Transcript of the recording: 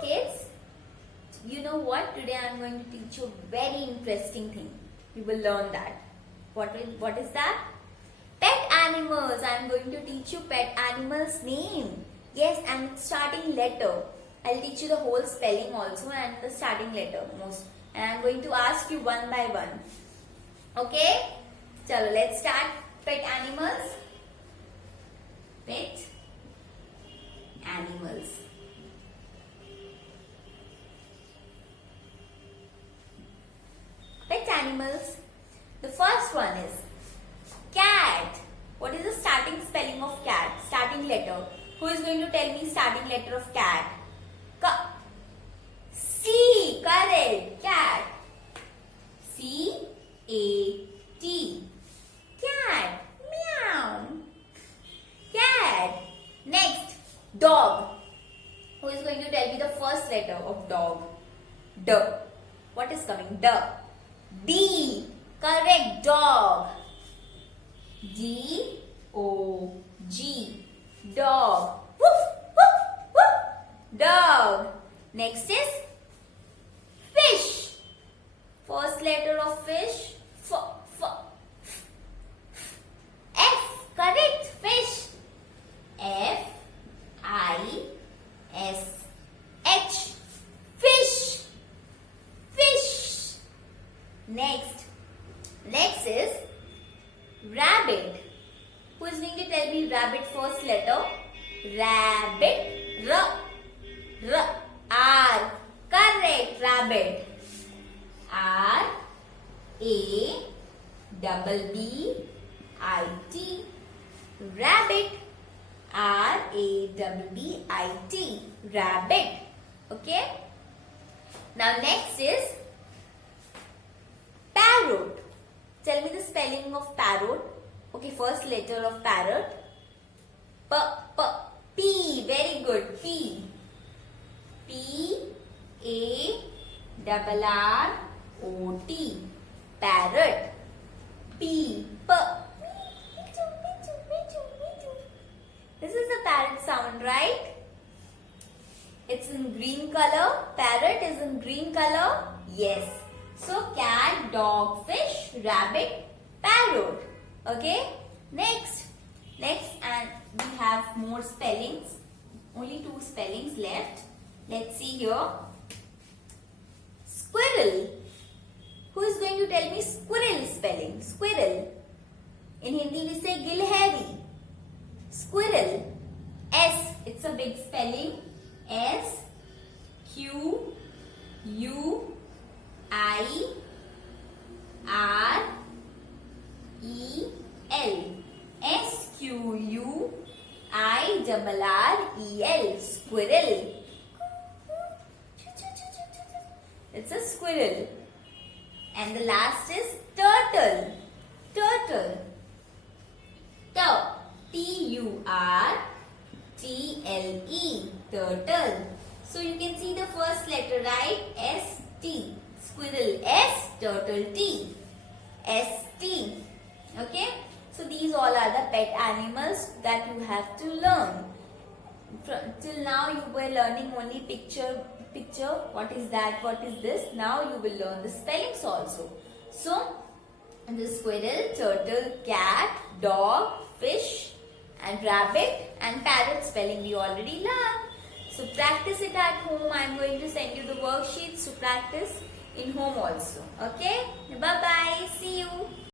kids, you know what? Today I am going to teach you a very interesting thing. You will learn that. What is that? Pet animals. I am going to teach you pet animals' name. Yes, and its starting letter. I'll teach you the whole spelling also and the starting letter most. And I'm going to ask you one by one. Okay? Chalo, let's start. Pet animals. Pet animals. Pet animals. The first one is cat. What is the starting spelling of cat? Starting letter. Who is going to tell me starting letter of cat? C. Correct. Cat. C-A-T. Cat. Meow. Cat. Next. Dog. Who is going to tell me the first letter of dog? D. What is coming? D. D. Correct. Dog. D-O-G. Dog. Woof, woof, woof. Dog. Next is fish. First letter of fish. F. F. Correct. Fish. F-I-S-H. Fish. Fish. Next is rabbit. Who is going to tell me rabbit first letter? Rabbit. R. Correct. Rabbit. R-A-B-B-I-T. Rabbit. R-A-B-B-I-T. Rabbit. Okay. Now next is parrot. Tell me the spelling of parrot. Okay, first letter of parrot. P. Very good. P. P-A-R-R-O-T. Parrot. P. This is the parrot sound, right? It's in green color. Parrot is in green color. Yes. So, cat, dog, fish, rabbit, parrot. Okay. Next, and we have more spellings. Only 2 spellings left. Let's see here. Squirrel. Who is going to tell me squirrel spelling? Squirrel. In Hindi we say gilheri. Squirrel. S. It's a big spelling. S Q U I R E L. S Q U I R R E L. Squirrel. It's a squirrel. And the last is turtle. Turtle. T-U-R-T-L-E. Turtle. So you can see the first letter, right? S-T. Squirrel S, turtle T. S-T. Okay? So these all are the pet animals that you have to learn. Till now you were learning only picture. What is that? What is this? Now you will learn the spellings also. So, the squirrel, turtle, cat, dog, fish and rabbit and parrot spelling we already learned. So practice it at home. I am going to send you the worksheets to practice in home also. Okay? Bye-bye. See you.